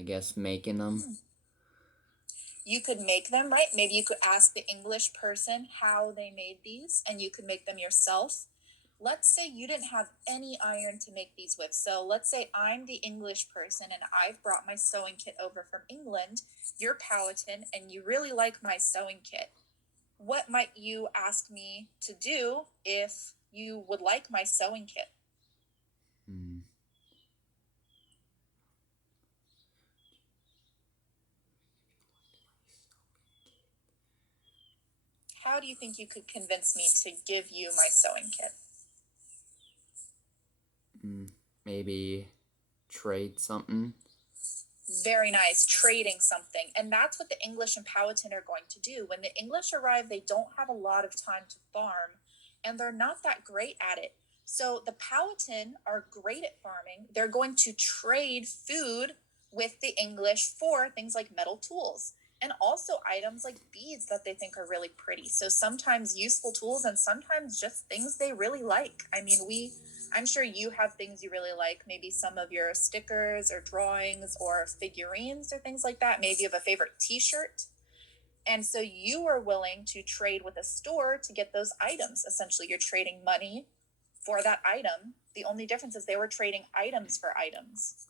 I guess making them. You could make them, right? Maybe you could ask the English person how they made these, and you could make them yourself. Let's say you didn't have any iron to make these with. So let's say I'm the English person and I've brought my sewing kit over from England. You're Powhatan and you really like my sewing kit. What might you ask me to do if you would like my sewing kit? How do you think you could convince me to give you my sewing kit? Maybe trade something. Very nice, trading something. And that's what the English and Powhatan are going to do. When the English arrive, they don't have a lot of time to farm, and they're not that great at it. So the Powhatan are great at farming. They're going to trade food with the English for things like metal tools and also items like beads that they think are really pretty. So sometimes useful tools and sometimes just things they really like. I mean, I'm sure you have things you really like, maybe some of your stickers or drawings or figurines or things like that. Maybe you have a favorite t-shirt. And so you are willing to trade with a store to get those items. Essentially, you're trading money for that item. The only difference is they were trading items for items.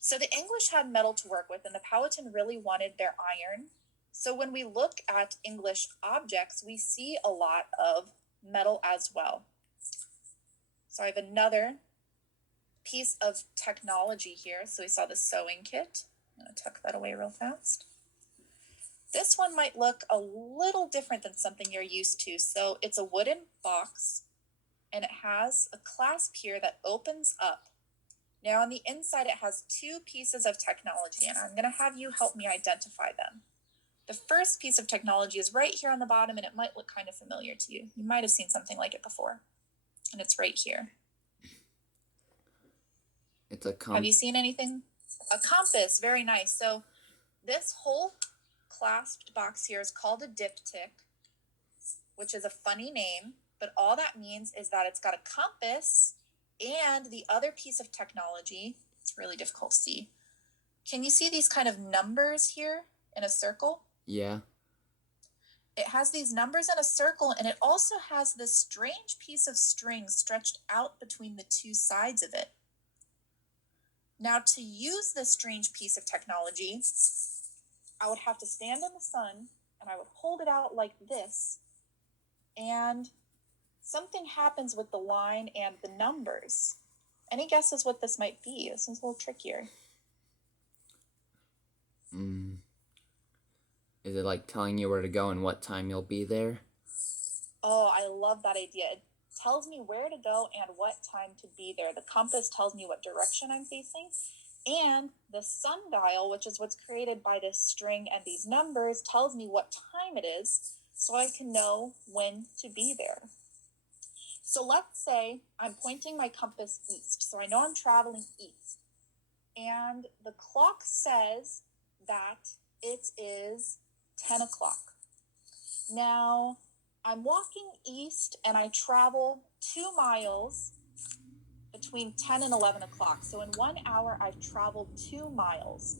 So the English had metal to work with, and the Powhatan really wanted their iron. So when we look at English objects, we see a lot of metal as well. So I have another piece of technology here. So we saw the sewing kit. I'm going to tuck that away real fast. This one might look a little different than something you're used to. So it's a wooden box, and it has a clasp here that opens up. Now on the inside, it has two pieces of technology, and I'm going to have you help me identify them. The first piece of technology is right here on the bottom, and it might look kind of familiar to you. You might have seen something like it before, and it's right here. It's a compass. Have you seen anything? A compass, very nice. So this whole clasped box here is called a diptych, which is a funny name, but all that means is that it's got a compass and the other piece of technology. It's really difficult to see. Can you see these kind of numbers here in a circle? Yeah. It has these numbers in a circle, and it also has this strange piece of string stretched out between the two sides of it. Now, to use this strange piece of technology, I would have to stand in the sun and I would hold it out like this, and something happens with the line and the numbers. Any guesses what this might be? This one's a little trickier. Is it like telling you where to go and what time you'll be there? Oh, I love that idea. It tells me where to go and what time to be there. The compass tells me what direction I'm facing. And the sundial, which is what's created by this string and these numbers, tells me what time it is so I can know when to be there. So let's say I'm pointing my compass east. So I know I'm traveling east. And the clock says that it is 10 o'clock. Now, I'm walking east and I travel 2 miles between 10 and 11 o'clock. So in 1 hour, I've traveled 2 miles.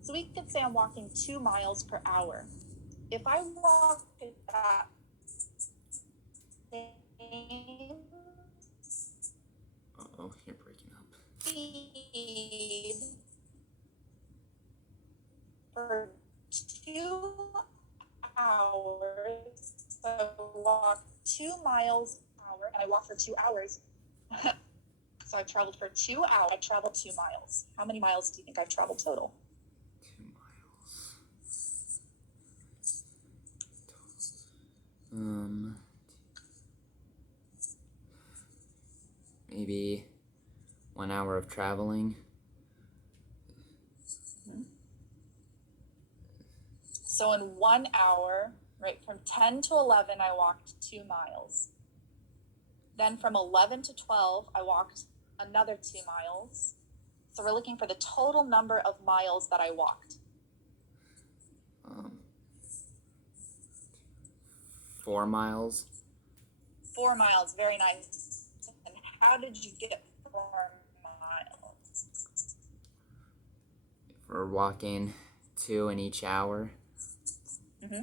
So we could say I'm walking 2 miles per hour. If I walk at that same Uh-oh, you're breaking up. speed for 2 hours, so I walk 2 miles an hour, and I walk for 2 hours. So I've traveled for 2 hours. I traveled 2 miles. How many miles do you think I've traveled total? 2 miles. Maybe 1 hour of traveling. So in 1 hour, right, from 10 to 11, I walked 2 miles. Then from 11 to 12, I walked another 2 miles. So we're looking for the total number of miles that I walked. 4 miles. 4 miles, very nice. And how did you get 4 miles? for walking 2 in each hour. Mm-hmm.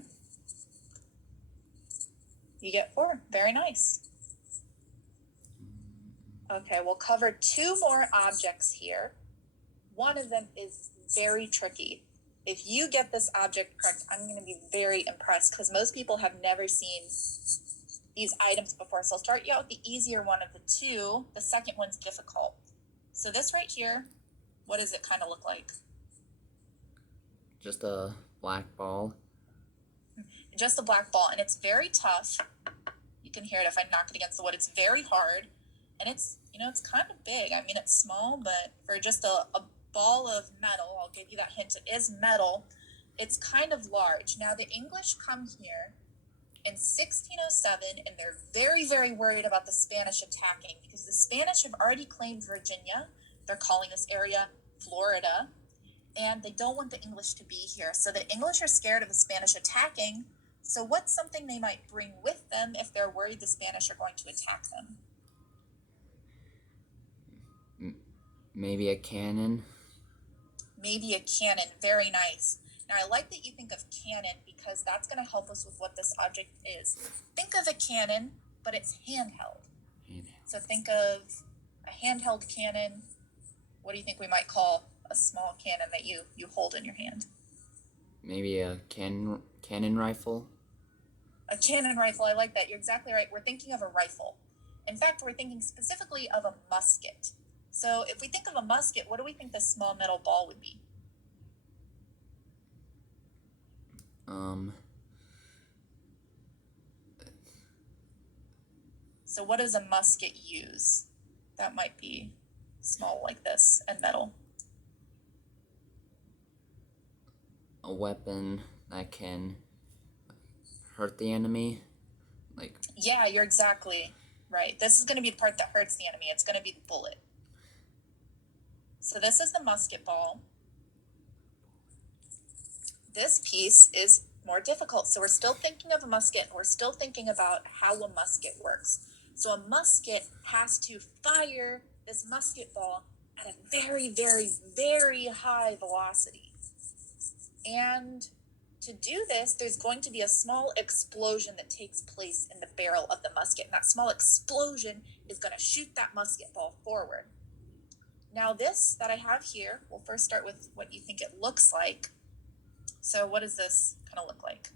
You get 4. Very nice. Okay, we'll cover 2 more objects here. One of them is very tricky. If you get this object correct, I'm going to be very impressed because most people have never seen these items before. So I'll start you out with the easier one of the 2. The second one's difficult. So this right here, what does it kind of look like? Just a black ball. Just a black ball, and it's very tough. You can hear it if I knock it against the wood. It's very hard, and it's it's kind of big. I mean, it's small, but for just a ball of metal, I'll give you that hint. It is metal. It's kind of large. Now, the English come here in 1607, and they're very, very worried about the Spanish attacking because the Spanish have already claimed Virginia. They're calling this area Florida, and they don't want the English to be here. So the English are scared of the Spanish attacking. So what's something they might bring with them if they're worried the Spanish are going to attack them? Maybe a cannon. Maybe a cannon. Very nice. Now, I like that you think of cannon because that's going to help us with what this object is. Think of a cannon, but it's handheld. So think of a handheld cannon. What do you think we might call a small cannon that you hold in your hand? Maybe a cannon rifle. A cannon rifle. I like that. You're exactly right. We're thinking of a rifle. In fact, we're thinking specifically of a musket. So if we think of a musket, what do we think this small metal ball would be? So what does a musket use? That might be small like this and metal. A weapon that can hurt the enemy. Yeah, you're exactly right. This is going to be the part that hurts the enemy. It's going to be the bullet. So this is the musket ball. This piece is more difficult. So we're still thinking of a musket. And we're still thinking about how a musket works. So a musket has to fire this musket ball at a very, very, very high velocity. And to do this, there's going to be a small explosion that takes place in the barrel of the musket. And that small explosion is going to shoot that musket ball forward. Now this that I have here, we'll first start with what you think it looks like. So what does this kind of look like?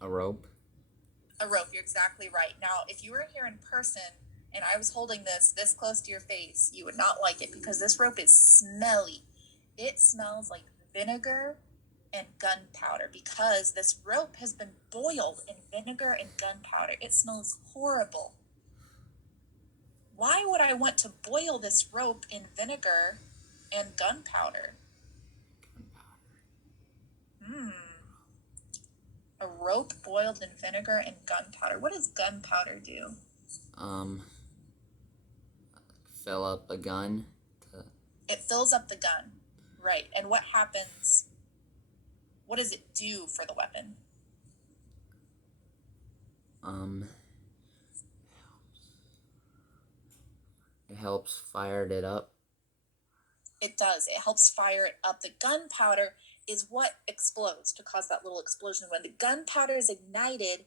A rope. A rope, you're exactly right. Now, if you were here in person and I was holding this close to your face, you would not like it because this rope is smelly. It smells like vinegar and gunpowder because this rope has been boiled in vinegar and gunpowder. It smells horrible. Why would I want to boil this rope in vinegar and gunpowder? A rope boiled in vinegar and gunpowder. What does gunpowder do? Fill up a gun. It fills up the gun. Right. And what happens? What does it do for the weapon? It helps fire it up. It does. It helps fire it up. The gunpowder is what explodes to cause that little explosion. When the gunpowder is ignited,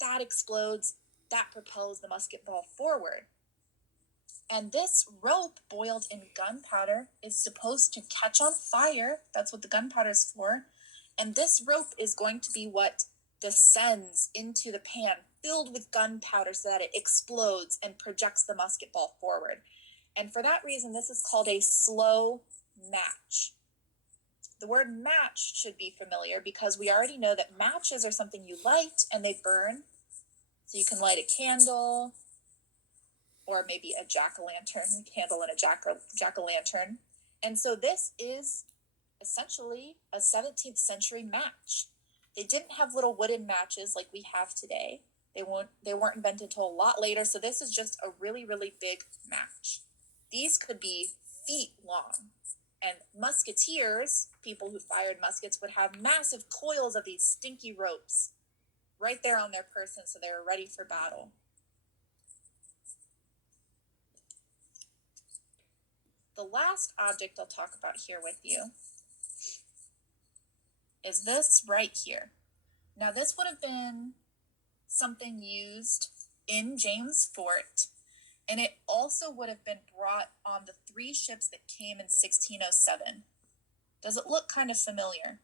that explodes, that propels the musket ball forward. And this rope boiled in gunpowder is supposed to catch on fire. That's what the gunpowder is for. And this rope is going to be what descends into the pan filled with gunpowder so that it explodes and projects the musket ball forward. And for that reason, this is called a slow match. The word match should be familiar because we already know that matches are something you light and they burn. So you can light a candle or maybe a jack-o'-lantern, candle and a jack-o'-lantern. And so this is essentially a 17th century match. They didn't have little wooden matches like we have today. They weren't invented until a lot later. So this is just a really, really big match. These could be feet long. And musketeers, people who fired muskets, would have massive coils of these stinky ropes right there on their person so they were ready for battle. The last object I'll talk about here with you is this right here. Now, this would have been something used in James Fort, and it also would have been brought on the 3 ships that came in 1607. Does it look kind of familiar?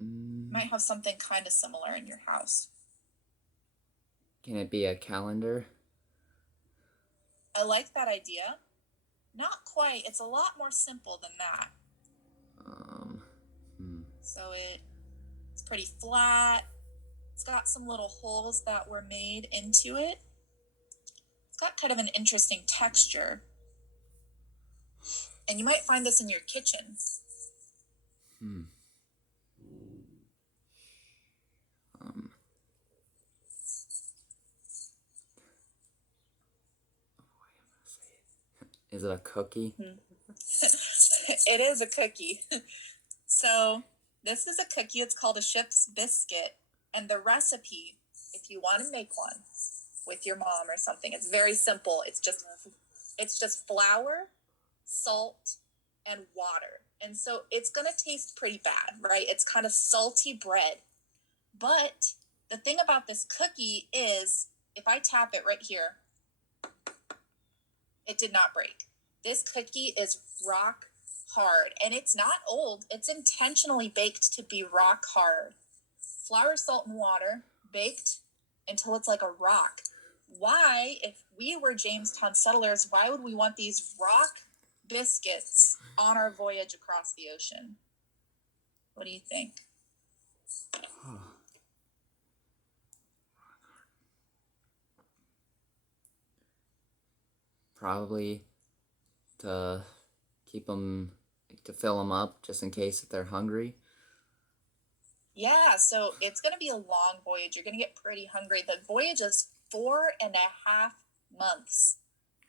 Might have something kind of similar in your house. Can it be a calendar? I like that idea. Not quite. It's a lot more simple than that. So it's pretty flat. It's got some little holes that were made into it. It's got kind of an interesting texture. And you might find this in your kitchen. Is it a cookie? It is a cookie. So this is a cookie. It's called a ship's biscuit. And the recipe, if you want to make one with your mom or something, it's very simple. It's just flour, salt, and water. And so it's going to taste pretty bad, right? It's kind of salty bread. But the thing about this cookie is, if I tap it right here, it did not break. This cookie is rock hard, and it's not old. It's intentionally baked to be rock hard. Flour, salt, and water, baked until it's like a rock. Why, if we were Jamestown settlers, why would we want these rock biscuits on our voyage across the ocean? What do you think? Probably to keep them, to fill them up just in case if they're hungry. Yeah, so it's going to be a long voyage. You're going to get pretty hungry. The voyage is 4.5 months.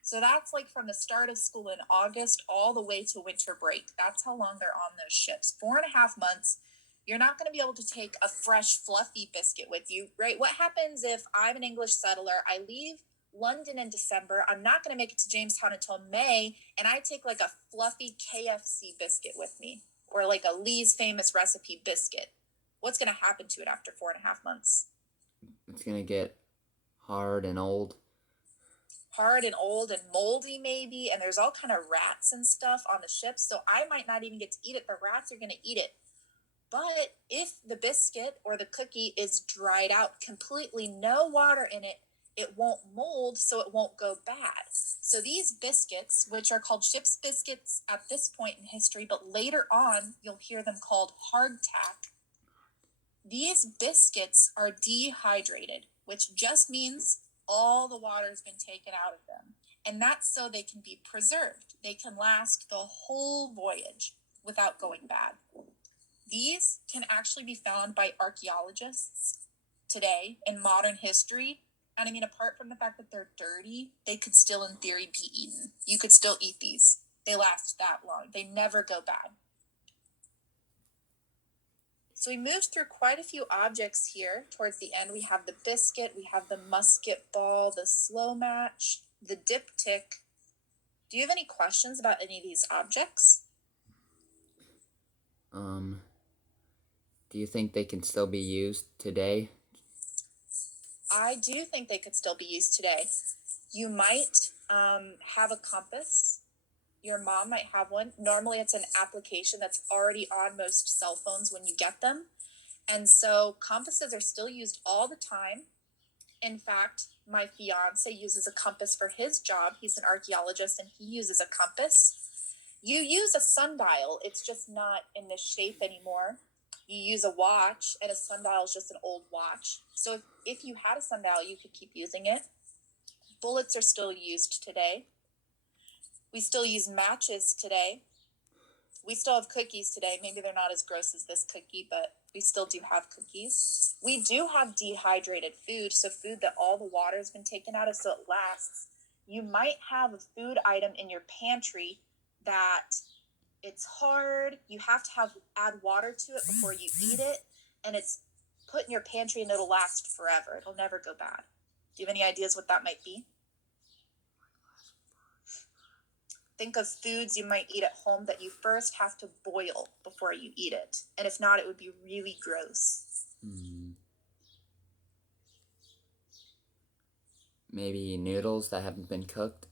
So that's like from the start of school in August all the way to winter break. That's how long they're on those ships. 4.5 months. You're not going to be able to take a fresh, fluffy biscuit with you, right? What happens if I'm an English settler? I leave London in December. I'm not going to make it to Jamestown until May, and I take like a fluffy KFC biscuit with me, or like a Lee's Famous Recipe biscuit. What's going to happen to it after 4.5 months? It's going to get hard and old. Hard and old and moldy maybe, and there's all kind of rats and stuff on the ship, so I might not even get to eat it. The rats are going to eat it. But if the biscuit or the cookie is dried out completely, no water in it, it won't mold, so it won't go bad. So these biscuits, which are called ship's biscuits at this point in history, but later on you'll hear them called hardtack. These biscuits are dehydrated, which just means all the water's been taken out of them. And that's so they can be preserved. They can last the whole voyage without going bad. These can actually be found by archaeologists today in modern history. And I mean, apart from the fact that they're dirty, they could still, in theory, be eaten. You could still eat these. They last that long. They never go bad. So we moved through quite a few objects here. Towards the end, we have the biscuit, we have the musket ball, the slow match, the diptych. Do you have any questions about any of these objects? Do you think they can still be used today? I do think they could still be used today. You might have a compass. Your mom might have one. Normally it's an application that's already on most cell phones when you get them. And so compasses are still used all the time. In fact, my fiance uses a compass for his job. He's an archaeologist and he uses a compass. You use a sundial. It's just not in this shape anymore. You use a watch, and a sundial is just an old watch. So if you had a sundial, you could keep using it. Bullets are still used today. We still use matches today. We still have cookies today. Maybe they're not as gross as this cookie, but we still do have cookies. We do have dehydrated food, so food that all the water has been taken out of so it lasts. You might have a food item in your pantry that it's hard. You have to add water to it before you eat it, and it's put in your pantry and it'll last forever. It'll never go bad. Do you have any ideas what that might be? think of foods you might eat at home that you first have to boil before you eat it. And if not, it would be really gross. Maybe noodles that haven't been cooked.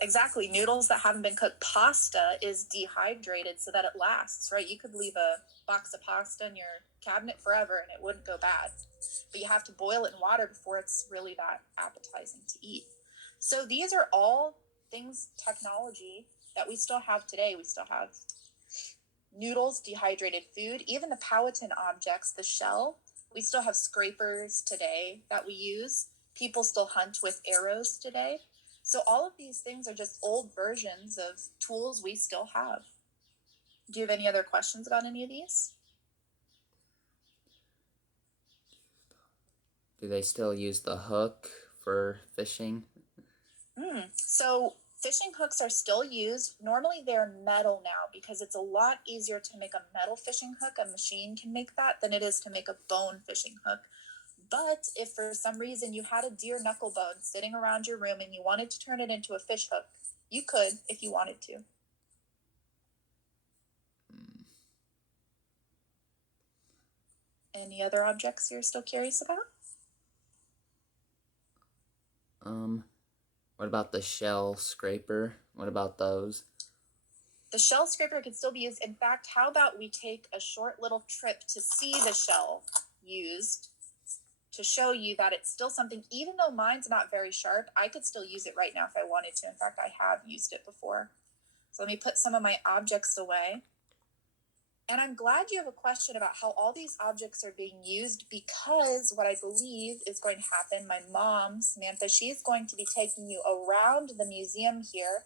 Exactly. Noodles that haven't been cooked. Pasta is dehydrated so that it lasts, right? You could leave a box of pasta in your cabinet forever and it wouldn't go bad. But you have to boil it in water before it's really that appetizing to eat. So these are all things, technology that we still have today. We still have noodles, dehydrated food, even the powhaten objects, the shell. We still have scrapers today that we use. People still hunt with arrows today. So all of these things are just old versions of tools we still have. Do you have any other questions about any of these? Do they still use the hook for fishing? So fishing hooks are still used. Normally they're metal now because it's a lot easier to make a metal fishing hook. A machine can make that than it is to make a bone fishing hook. But if for some reason you had a deer knuckle bone sitting around your room and you wanted to turn it into a fish hook, you could if you wanted to. Any other objects you're still curious about? What about the shell scraper? What about those? The shell scraper can still be used. In fact, how about we take a short little trip to see the shell used to show you that it's still something, even though mine's not very sharp, I could still use it right now if I wanted to. In fact, I have used it before. So let me put some of my objects away. And I'm glad you have a question about how all these objects are being used, because what I believe is going to happen, my mom, Samantha, she's going to be taking you around the museum here.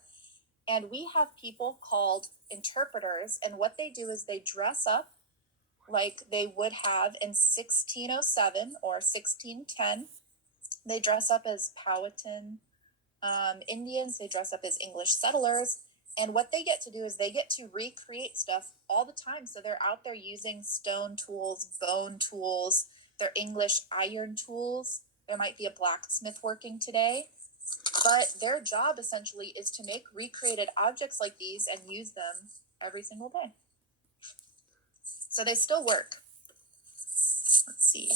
And we have people called interpreters. And what they do is they dress up like they would have in 1607 or 1610. They dress up as Powhatan Indians. They dress up as English settlers. And what they get to do is they get to recreate stuff all the time. So they're out there using stone tools, bone tools, their English iron tools. There might be a blacksmith working today. But their job essentially is to make recreated objects like these and use them every single day. So they still work. Let's see.